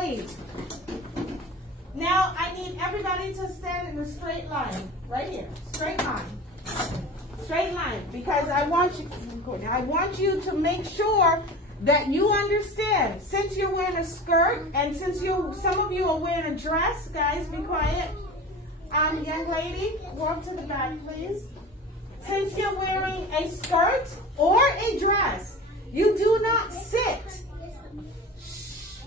please. Now, I need everybody to stand in a straight line. Right here. Straight line. Straight line. Because I want you to make sure that you understand. Since you're wearing a skirt, and since some of you are wearing a dress, guys, be quiet. Young lady, walk to the back, please. Since you're wearing a skirt or a dress, you do not sit.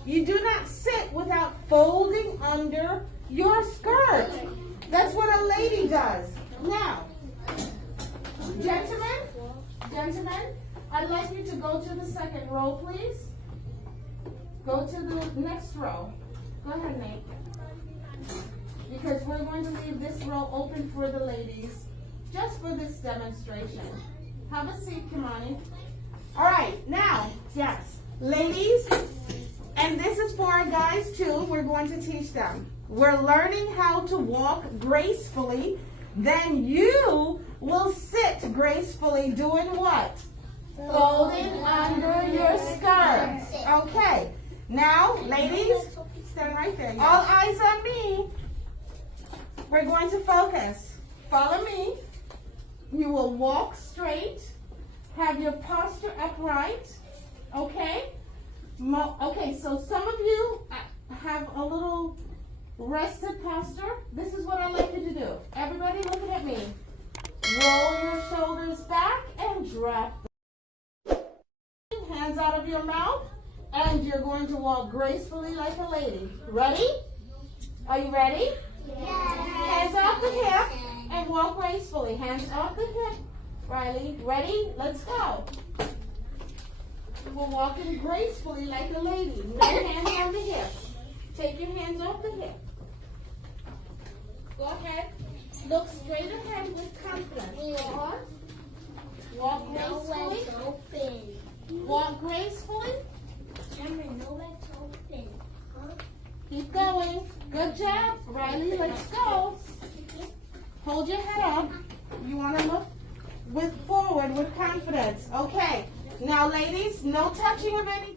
You do not sit without folding under your skirt. That's what a lady does. Now, gentlemen, I'd like you to go to the second row, please. Go to the next row. Go ahead, Nate. Because we're going to leave this row open for the ladies, just for this demonstration. Have a seat, Kimani. All right, now, yes, ladies, and this is for our guys too. We're going to teach them. We're learning how to walk gracefully. Then you will sit gracefully doing what? Folding under your skirt. Okay. Now, ladies, stand right there. All eyes on me. We're going to focus. Follow me. You will walk straight. Have your posture upright. Okay? Okay, so some of you have a little rested posture. This is what I like you to do. Everybody looking at me. Roll your shoulders back and drop the hands out of your mouth. And you're going to walk gracefully like a lady. Ready? Are you ready? Yes. Hands off the hip and walk gracefully. Hands off the hip. Riley, ready? Let's go. We're walking gracefully like a lady. No hands on the hip. Take your hands off the hip. Go ahead. Look straight ahead with confidence. Walk gracefully. Walk gracefully. Keep going. Good job. Riley, let's go. Hold your head up. You want to look forward with confidence. Okay. Now, ladies, no touching of any